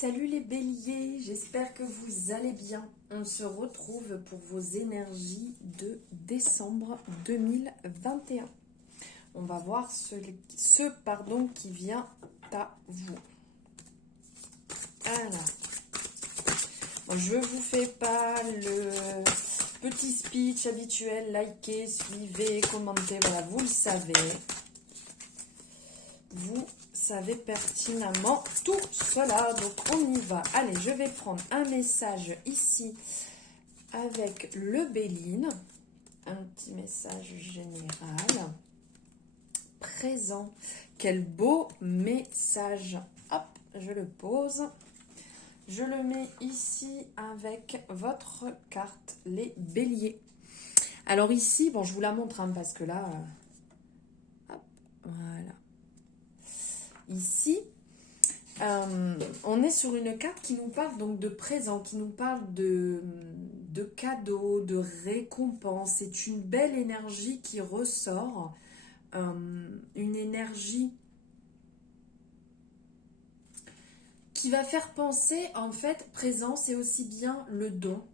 Salut les béliers, j'espère que vous allez bien. On se retrouve pour vos énergies de décembre 2021. On va voir ce qui vient à vous. Alors, je ne vous fais pas le petit speech habituel, likez, suivez, commentez, voilà, vous le savez. Vous savez pertinemment tout cela, donc on y va. Allez, je vais prendre un message ici avec le Béline, un petit message général, présent. Quel beau message. Hop, je le pose. Je le mets ici avec votre carte, les béliers. Alors ici, bon, je vous la montre parce que là, hop, voilà. Ici, on est sur une carte qui nous parle donc de présent, qui nous parle de cadeaux, de récompenses. C'est une belle énergie qui ressort, une énergie qui va faire penser, en fait, présent, c'est aussi bien le don.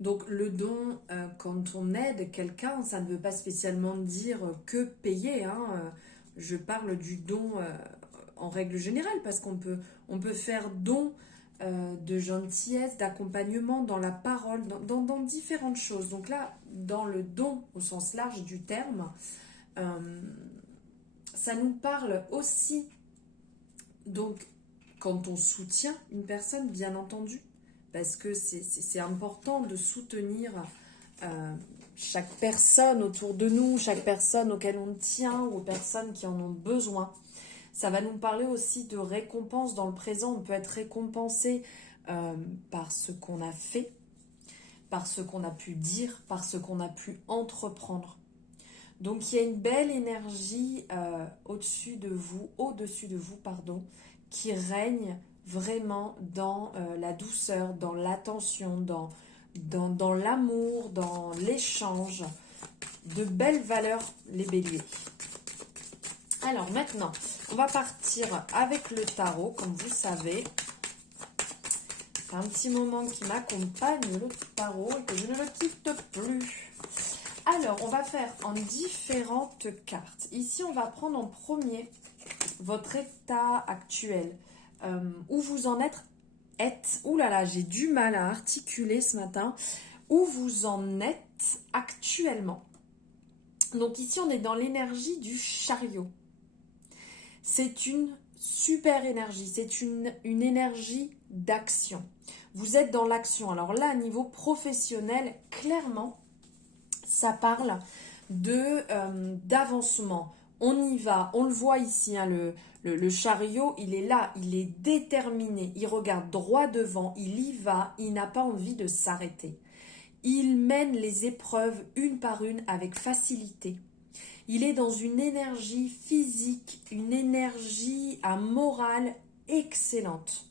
Donc le don, quand on aide quelqu'un, ça ne veut pas spécialement dire que payer, je parle du don en règle générale, parce qu'on peut faire don de gentillesse, d'accompagnement dans la parole, dans différentes choses. Donc là, dans le don au sens large du terme, ça nous parle aussi, donc, quand on soutient une personne, bien entendu, parce que c'est important de soutenir chaque personne autour de nous, chaque personne auquel on tient, ou aux personnes qui en ont besoin. Ça va nous parler aussi de récompense dans le présent. On peut être récompensé par ce qu'on a fait, par ce qu'on a pu dire, par ce qu'on a pu entreprendre. Donc il y a une belle énergie au-dessus de vous, qui règne vraiment dans la douceur, dans l'attention, dans l'amour, dans l'échange. De belles valeurs, les béliers. Alors maintenant, on va partir avec le tarot, comme vous savez. C'est un petit moment qui m'accompagne, le tarot, et que je ne le quitte plus. Alors, on va faire en différentes cartes. Ici, on va prendre en premier votre état actuel. Où vous en êtes. Ouh là là, j'ai du mal à articuler ce matin. Où vous en êtes actuellement. Donc ici, on est dans l'énergie du chariot. C'est une super énergie, c'est une énergie d'action. Vous êtes dans l'action. Alors là, à niveau professionnel, clairement, ça parle d'avancement. On y va, on le voit ici, le chariot, il est là, il est déterminé, il regarde droit devant, il y va, il n'a pas envie de s'arrêter. Il mène les épreuves une par une avec facilité. Il est dans une énergie physique, une énergie à morale excellente.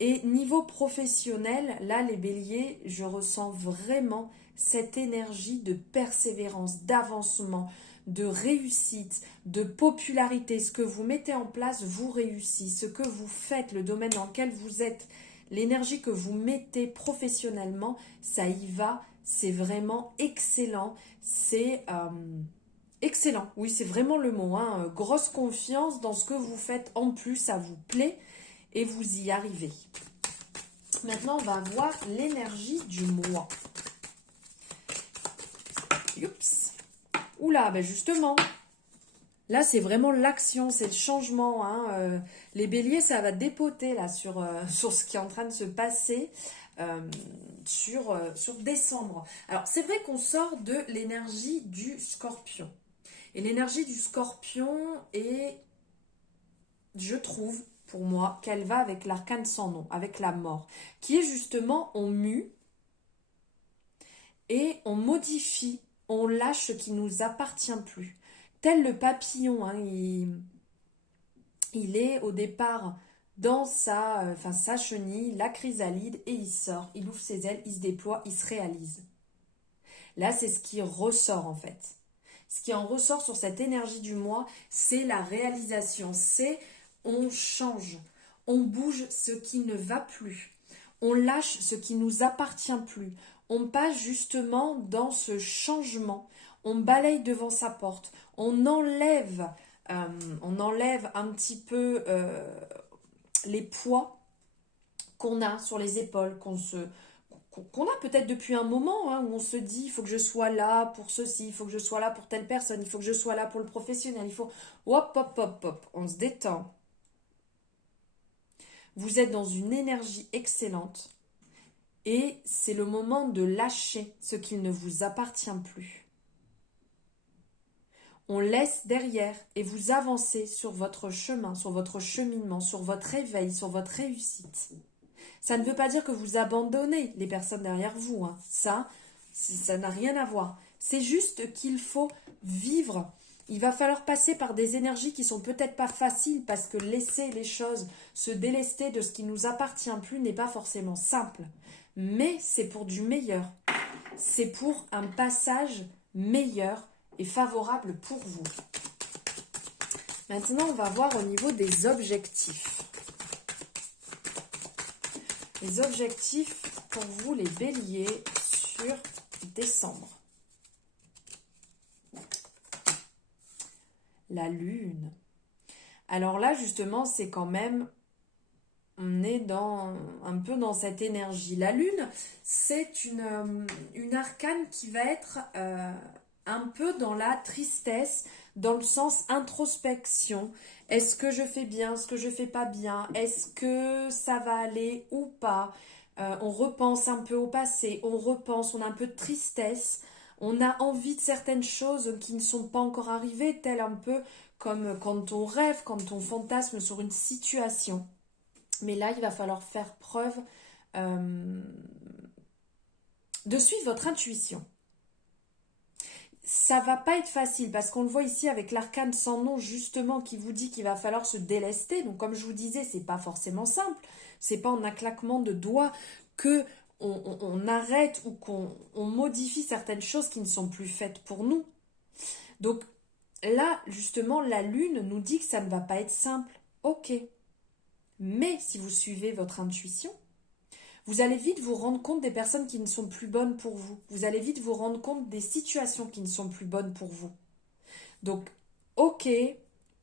Et niveau professionnel, là les béliers, je ressens vraiment cette énergie de persévérance, d'avancement, de réussite, de popularité. Ce que vous mettez en place, vous réussit. Ce que vous faites, le domaine dans lequel vous êtes, l'énergie que vous mettez professionnellement, ça y va, c'est vraiment excellent. C'est excellent, oui, c'est vraiment le mot. Grosse confiance dans ce que vous faites. En plus, ça vous plaît et vous y arrivez. Maintenant, on va voir l'énergie du mois. Oups. Oula, ben justement, là, c'est vraiment l'action, c'est le changement. Les béliers, ça va dépoter là sur ce qui est en train de se passer sur décembre. Alors, c'est vrai qu'on sort de l'énergie du scorpion. Et l'énergie du scorpion est, je trouve, pour moi, qu'elle va avec l'arcane sans nom, avec la mort, qui est justement, on mue et on modifie, on lâche ce qui ne nous appartient plus. Tel le papillon, il est au départ dans sa chenille, la chrysalide, et il sort, il ouvre ses ailes, il se déploie, il se réalise. Là, c'est ce qui ressort en fait. Ce qui en ressort sur cette énergie du mois, c'est la réalisation, c'est on change, On bouge ce qui ne va plus. On lâche ce qui ne nous appartient plus. On passe justement dans ce changement. On balaye devant sa porte. On enlève un petit peu les poids qu'on a sur les épaules, qu'on a peut-être depuis un moment, hein, où on se dit, il faut que je sois là pour ceci, il faut que je sois là pour telle personne, il faut que je sois là pour le professionnel, il faut... Hop, hop, hop, hop, on se détend. Vous êtes dans une énergie excellente et c'est le moment de lâcher ce qui ne vous appartient plus. On laisse derrière et vous avancez sur votre chemin, sur votre cheminement, sur votre réveil, sur votre réussite. Ça ne veut pas dire que vous abandonnez les personnes derrière vous, hein. Ça n'a rien à voir. C'est juste qu'il faut vivre. Il va falloir passer par des énergies qui sont peut-être pas faciles parce que laisser les choses se délester de ce qui nous appartient plus n'est pas forcément simple. Mais c'est pour du meilleur. C'est pour un passage meilleur et favorable pour vous. Maintenant, on va voir au niveau des objectifs. Les objectifs pour vous, les béliers, sur décembre. La lune. Alors là, justement, c'est quand même... On est un peu dans cette énergie. La lune, c'est une arcane qui va être un peu dans la tristesse, dans le sens introspection. Est-ce que je fais bien, est-ce que je fais pas bien, est-ce que ça va aller ou pas? On repense un peu au passé, on a un peu de tristesse, on a envie de certaines choses qui ne sont pas encore arrivées, tel un peu comme quand on rêve, quand on fantasme sur une situation. Mais là, il va falloir faire preuve de suivre votre intuition. Ça va pas être facile parce qu'on le voit ici avec l'arcane sans nom justement qui vous dit qu'il va falloir se délester. Donc comme je vous disais, c'est pas forcément simple. C'est pas en un claquement de doigts que on arrête ou qu'on modifie certaines choses qui ne sont plus faites pour nous. Donc là, justement, la lune nous dit que ça ne va pas être simple. Ok. Mais si vous suivez votre intuition, vous allez vite vous rendre compte des personnes qui ne sont plus bonnes pour vous. Vous allez vite vous rendre compte des situations qui ne sont plus bonnes pour vous. Donc, ok,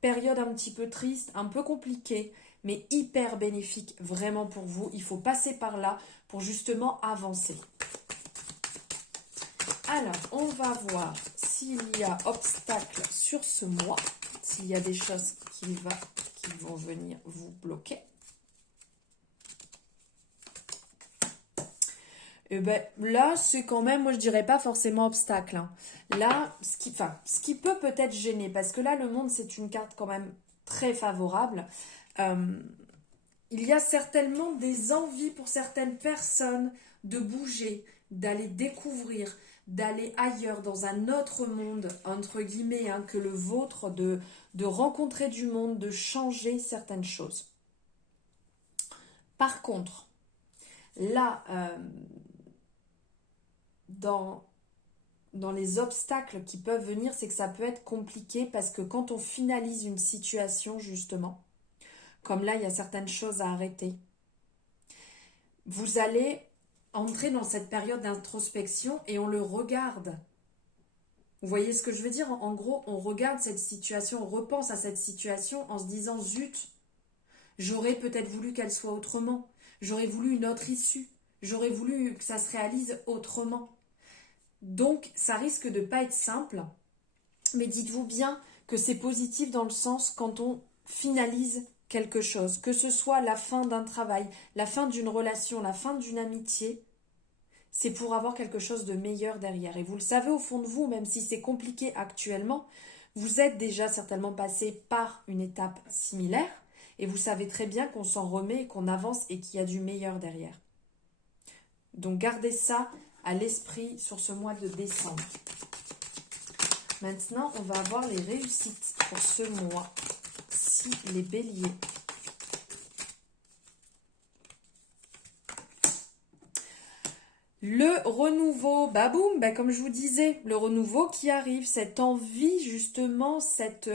période un petit peu triste, un peu compliquée, mais hyper bénéfique vraiment pour vous. Il faut passer par là pour justement avancer. Alors, on va voir s'il y a obstacle sur ce mois, s'il y a des choses qui vont venir vous bloquer. Et ben, là, c'est quand même, moi je dirais pas forcément obstacle, hein. Là, ce qui peut peut-être gêner, parce que là, le monde, c'est une carte quand même très favorable. Il y a certainement des envies pour certaines personnes de bouger, d'aller découvrir, d'aller ailleurs, dans un autre monde, entre guillemets, hein, que le vôtre, de rencontrer du monde, de changer certaines choses. Par contre, là, dans les obstacles qui peuvent venir, c'est que ça peut être compliqué parce que quand on finalise une situation, justement, comme là, il y a certaines choses à arrêter, vous allez entrer dans cette période d'introspection et on le regarde. Vous voyez ce que je veux dire? En gros, on regarde cette situation, on repense à cette situation en se disant « Zut, j'aurais peut-être voulu qu'elle soit autrement. J'aurais voulu une autre issue. J'aurais voulu que ça se réalise autrement. » Donc, ça risque de ne pas être simple, mais dites-vous bien que c'est positif dans le sens quand on finalise quelque chose, que ce soit la fin d'un travail, la fin d'une relation, la fin d'une amitié, c'est pour avoir quelque chose de meilleur derrière. Et vous le savez au fond de vous, même si c'est compliqué actuellement, vous êtes déjà certainement passé par une étape similaire et vous savez très bien qu'on s'en remet, qu'on avance et qu'il y a du meilleur derrière. Donc gardez ça à l'esprit sur ce mois de décembre. Maintenant, on va avoir les réussites pour ce mois. Si les béliers. Le renouveau, bah boum, bah comme je vous disais, le renouveau qui arrive, cette envie justement, cette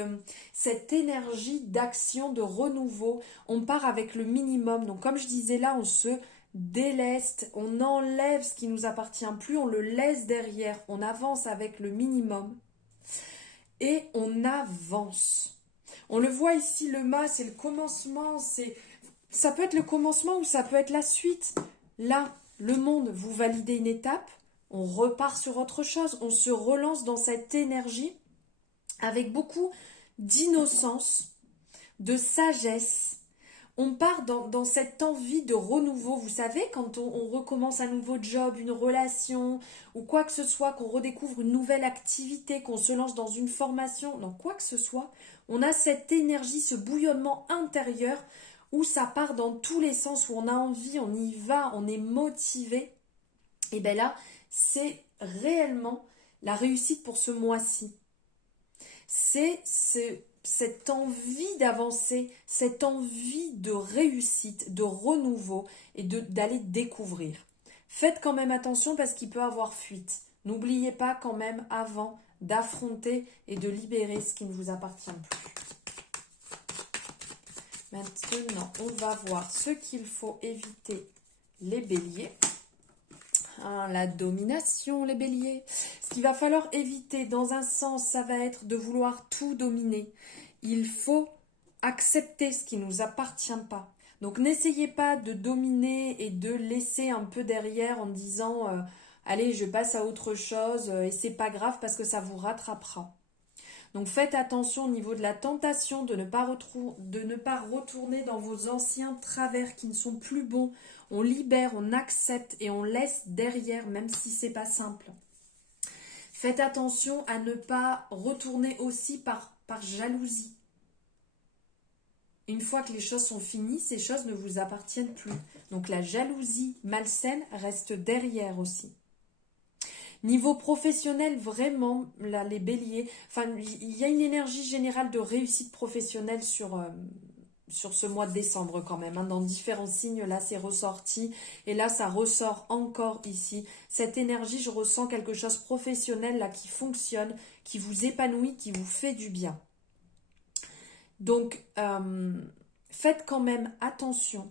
énergie d'action, de renouveau, on part avec le minimum. Donc comme je disais là, on se déleste, on enlève ce qui nous appartient plus, on le laisse derrière, on avance avec le minimum et on avance. On le voit ici, le mât, c'est le commencement, ça peut être le commencement ou ça peut être la suite. Là, le monde, vous validez une étape, on repart sur autre chose, on se relance dans cette énergie avec beaucoup d'innocence, de sagesse. On part dans cette envie de renouveau. Vous savez, quand on recommence un nouveau job, une relation ou quoi que ce soit, qu'on redécouvre une nouvelle activité, qu'on se lance dans une formation, dans quoi que ce soit, on a cette énergie, ce bouillonnement intérieur où ça part dans tous les sens, où on a envie, on y va, on est motivé. Et bien là, c'est réellement la réussite pour ce mois-ci. C'est cette envie d'avancer, cette envie de réussite, de renouveau et d'aller découvrir. Faites quand même attention parce qu'il peut y avoir fuite. N'oubliez pas quand même avant d'affronter et de libérer ce qui ne vous appartient plus. Maintenant, on va voir ce qu'il faut éviter, les béliers. La domination, les béliers. Ce qu'il va falloir éviter, dans un sens, ça va être de vouloir tout dominer. Il faut accepter ce qui ne nous appartient pas. Donc n'essayez pas de dominer et de laisser un peu derrière en disant allez, je passe à autre chose et c'est pas grave parce que ça vous rattrapera. Donc faites attention au niveau de la tentation de ne pas retourner dans vos anciens travers qui ne sont plus bons. On libère, on accepte et on laisse derrière, même si c'est pas simple. Faites attention à ne pas retourner aussi par jalousie. Une fois que les choses sont finies, ces choses ne vous appartiennent plus. Donc la jalousie malsaine reste derrière aussi. Niveau professionnel, vraiment, là, les béliers, enfin, il y a une énergie générale de réussite professionnelle sur ce mois de décembre quand même. Dans différents signes, là, c'est ressorti. Et là, ça ressort encore ici. Cette énergie, je ressens quelque chose professionnel là qui fonctionne, qui vous épanouit, qui vous fait du bien. Donc, faites quand même attention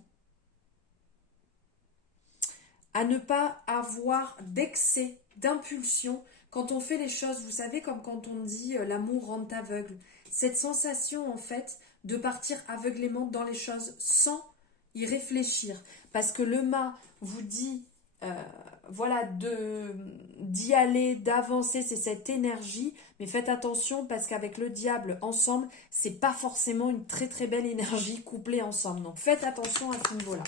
à ne pas avoir d'excès, d'impulsion. Quand on fait les choses, vous savez, comme quand on dit l'amour rend aveugle. Cette sensation, en fait, de partir aveuglément dans les choses sans y réfléchir. Parce que le mât vous dit, voilà, d'y aller, d'avancer, c'est cette énergie. Mais faites attention parce qu'avec le diable ensemble, c'est pas forcément une très très belle énergie couplée ensemble. Donc faites attention à ce niveau-là.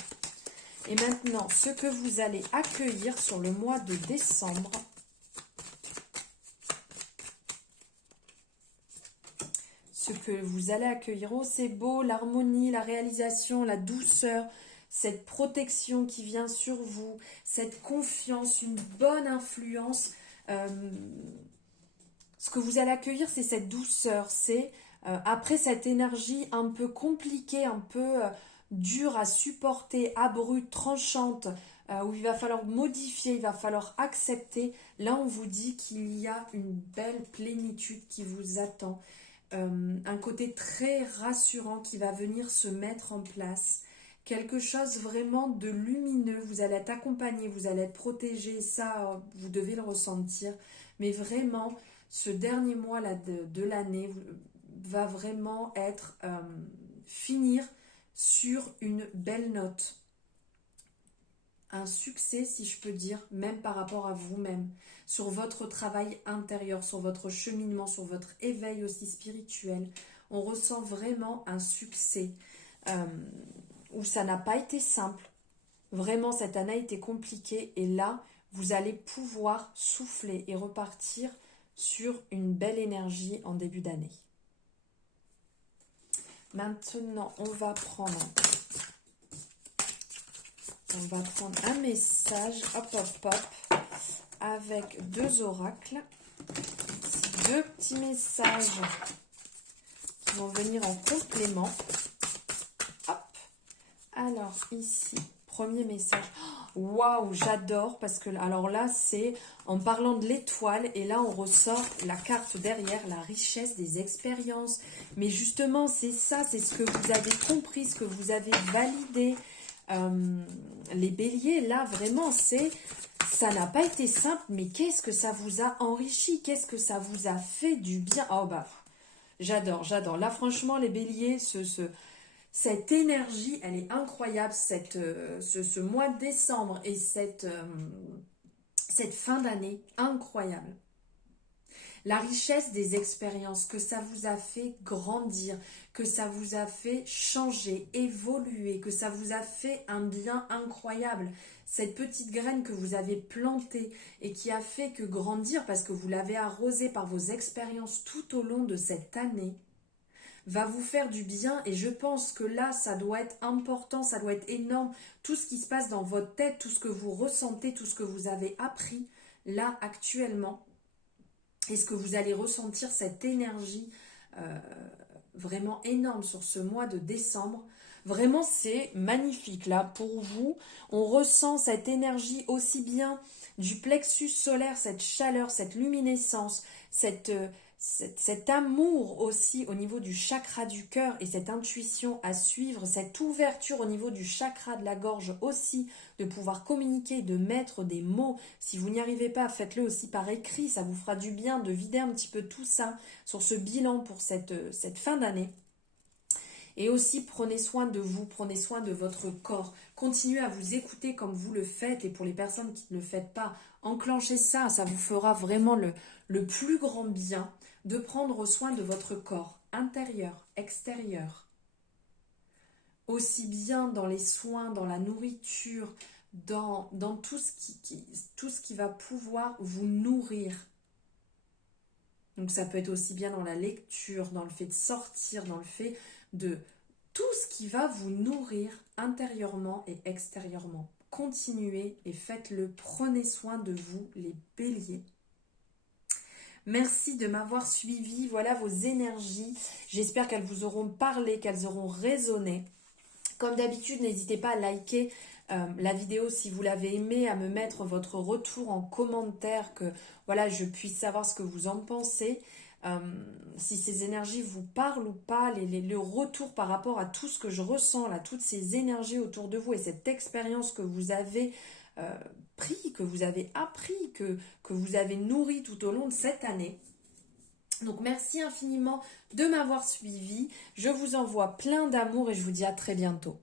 Et maintenant, ce que vous allez accueillir sur le mois de décembre. Ce que vous allez accueillir, oh c'est beau, l'harmonie, la réalisation, la douceur, cette protection qui vient sur vous, cette confiance, une bonne influence. Ce que vous allez accueillir, c'est cette douceur, c'est après cette énergie un peu compliquée, un peu dure à supporter, abrupte, tranchante, où il va falloir modifier, il va falloir accepter. Là, on vous dit qu'il y a une belle plénitude qui vous attend. Un côté très rassurant qui va venir se mettre en place. Quelque chose vraiment de lumineux. Vous allez être accompagné, vous allez être protégé. Ça, vous devez le ressentir. Mais vraiment, ce dernier mois là de l'année va vraiment être finir sur une belle note. Un succès, si je peux dire, même par rapport à vous-même, sur votre travail intérieur, sur votre cheminement, sur votre éveil aussi spirituel. On ressent vraiment un succès où ça n'a pas été simple. Vraiment, cette année a été compliquée et là, vous allez pouvoir souffler et repartir sur une belle énergie en début d'année. Maintenant, on va prendre un message, hop, hop, hop, avec deux oracles. Deux petits messages qui vont venir en complément. Hop. Alors, ici, premier message. Waouh, j'adore parce que alors là, c'est en parlant de l'étoile et là, on ressort la carte derrière, la richesse des expériences. Mais justement, c'est ça, c'est ce que vous avez compris, ce que vous avez validé. Les béliers, là, vraiment, ça n'a pas été simple, mais qu'est-ce que ça vous a enrichi? Qu'est-ce que ça vous a fait du bien? Oh bah, j'adore, j'adore. Là, franchement, les béliers, cette énergie, elle est incroyable. Ce mois de décembre et cette fin d'année, incroyable. La richesse des expériences, que ça vous a fait grandir, que ça vous a fait changer, évoluer, que ça vous a fait un bien incroyable. Cette petite graine que vous avez plantée et qui a fait que grandir parce que vous l'avez arrosée par vos expériences tout au long de cette année, va vous faire du bien et je pense que là, ça doit être important, ça doit être énorme. Tout ce qui se passe dans votre tête, tout ce que vous ressentez, tout ce que vous avez appris là actuellement, est-ce que vous allez ressentir cette énergie vraiment énorme sur ce mois de décembre? Vraiment, c'est magnifique là pour vous. On ressent cette énergie aussi bien du plexus solaire, cette chaleur, cette luminescence, cet amour aussi au niveau du chakra du cœur et cette intuition à suivre, cette ouverture au niveau du chakra de la gorge aussi, de pouvoir communiquer, de mettre des mots. Si vous n'y arrivez pas, faites-le aussi par écrit, ça vous fera du bien de vider un petit peu tout ça sur ce bilan pour cette fin d'année. Et aussi, prenez soin de vous, prenez soin de votre corps. Continuez à vous écouter comme vous le faites. Et pour les personnes qui ne le faites pas, enclenchez ça. Ça vous fera vraiment le plus grand bien de prendre soin de votre corps, intérieur, extérieur. Aussi bien dans les soins, dans la nourriture, dans tout ce qui va pouvoir vous nourrir. Donc ça peut être aussi bien dans la lecture, dans le fait de sortir, dans le fait de tout ce qui va vous nourrir intérieurement et extérieurement. Continuez et faites-le. Prenez soin de vous, les béliers. Merci de m'avoir suivi. Voilà vos énergies. J'espère qu'elles vous auront parlé, qu'elles auront résonné. Comme d'habitude, n'hésitez pas à liker la vidéo si vous l'avez aimée, à me mettre votre retour en commentaire, que voilà, je puisse savoir ce que vous en pensez. Si ces énergies vous parlent ou pas, le retour par rapport à tout ce que je ressens, là, toutes ces énergies autour de vous et cette expérience que vous avez pris, que vous avez appris, que vous avez nourri tout au long de cette année. Donc merci infiniment de m'avoir suivi. Je vous envoie plein d'amour et je vous dis à très bientôt.